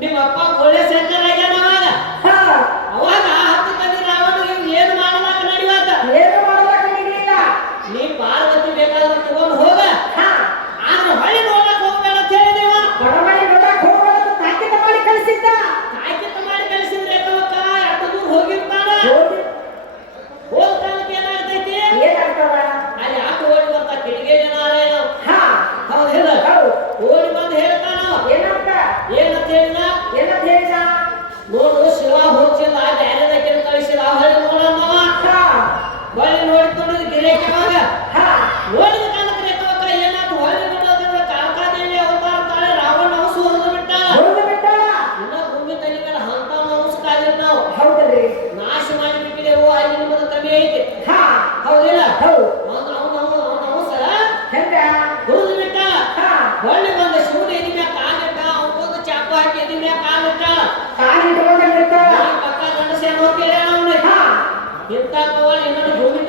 ನಿಮ್ಮ ಅಪ್ಪ ಒಳ್ಳೆ ಸೆಂಟರ್ ಆಗ್ಯಾನ ಅವಾಗ? ಒಳ್ಳೆ ಬಂದ ಶಿವನ ಎದಿ ಮ್ಯಾಗ ಕಾಲಿಟ್ಟ ಅವ್ನು ಹೋದ ಚಾಪ ಹಾಕಿ ಎದಿ ಮ್ಯಾಗ ಕಾಲಿಟ್ಟ ಕಾಲಿಟ್ಟ ಪಕ್ಕ ಗಂಡಸೇನೋ ಕೇಳ ಅವನು. ಇಂಥ ತಗೊಳ್ಳಿ ಭೂಮಿ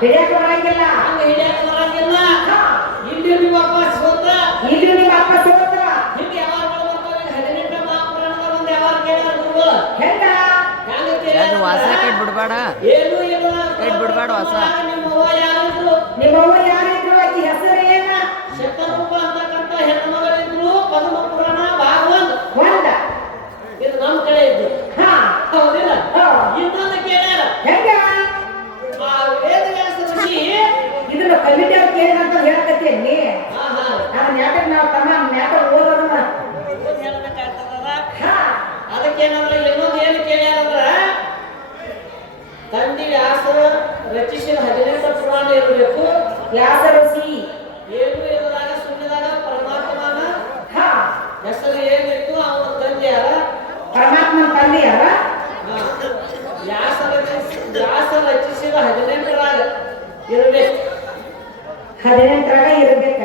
ಹಿಡಿಯಕ್ಕೆ ಬರಂಗಿಲ್ಲ. ಹಂಗ ಹಿಡಿಯಕ್ಕೆ ಬರಂಗಿಲ್ಲ. ಇಲ್ಲಿ ನೀವು ವಾಪಸ್ ಹೋದ ಇಲ್ಲಿ ನೀವು ವಾಪಸ್ ಹೋದ ಹಿಂಗ ಯಾವಾಗ ಹದಿನೆಂಟ ಮಹಾಪುರಾಣದ ಒಂದು ಯಾವಾಗ ಕೇಳಾರ ಗುರು ಹೆಂಗ? ಅದು ವಾಸ ಕಟ್ ಬಿಡಬೇಡ ಏನು ಇಲ್ಲ. ಕಟ್ ಬಿಡಬೇಡ ವಾಸ ನಿಮ್ಮವ್ವ ಯಾರಿದ್ರು ನಿಮ್ಮವ್ವ ಯಾರಿದ್ರು? ಈ ಹೆಸರು ಪೊಸಿಷನ್ ಹದಿನೆಂಟು ಪುರಾಣ ಇರಬೇಕು. ವ್ಯಾಸರಸಿ ಏನು ಇಲ್ಲದಾಗ ಸುಮ್ಮನಾಗ ಪರಮಾತ್ಮನ ಹೆಸರು ಏನಿತ್ತು ಅವನ ತಂದೆ ಯಾರ? ಪರಮಾತ್ಮನ ತಂದೆ ಯಾರ? ವ್ಯಾಸ ವ್ಯಾಸ ರಚಿಸಿದ ಹದಿನೆಂಟರಾಗ ಇರಬೇಕು. ಹದಿನೆಂಟರಾಗ ಇರಬೇಕ.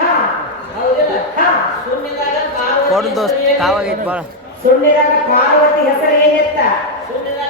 ಹಾ. ಹೌದಿಲ್ಲ? ಹಾ. ಸುಮ್ಮನಾಗ ಪಾರ್ವತಿ ಸುಳ್ಳಿದಾಗ ಪಾರ್ವತಿ ಹೆಸರು ಏನಿತ್ತ ಸುಳ್ಳಿದಾಗ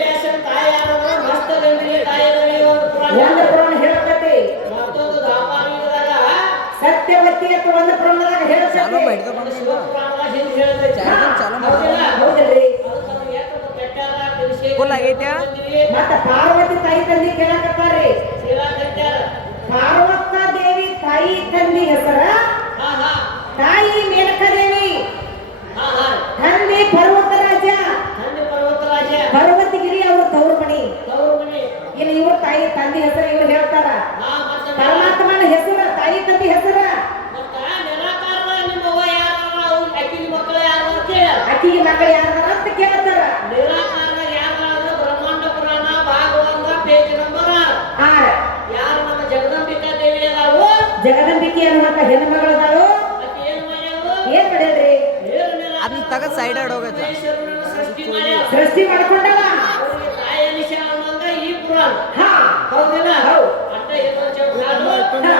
ಸತ್ಯವತಿ ಅಂತ ಒಂದು ಪ್ರಮಾಣದಾಗ ಹೇಳ್ತಾರೆ ಪಾರ್ವತಿ ತಾಯಿ ಅಕ್ಕಿಗೆ ಮಕ್ಕಳು ಯಾರದಾರ ಅಂತ ಕೇಳ್ತಾರ. ನಿರಾಕಾರದ ಯಾರು ಬ್ರಹ್ಮಾಂಡ ಪುರಾಣ ಭಾಗವಂತ ಪೇಜ್ ನಂಬರ್ ಆರು. ಯಾರು ನಮ್ಮ ಜಗದಂಬಿಕಾ ದೇವಿ ಅದಾವು? ಜಗದಂಬಿಕೆ ಅನ್ನುವಂತ ಹೆಣ್ಣು ಅದಾವು ಏನ್ ಮಾಡ್ಯಾಳ್ರಿ ಅದನ್ನ ತಗ ಸೈಡ್ ಆಡ್ ಪರಮೇಶ್ವರನನ್ನ ಸೃಷ್ಟಿ ಮಾಡ್ಕೊಂಡಲ್ಲ ತಾಯಿ ಅನಿಶ ಅನ್ನಂಗ ಈ ಪುರಾಣ. ಹಾ. ಹೌದಿಲ್ಲ ಹೌದು. ಅಂತ ಏನೋ.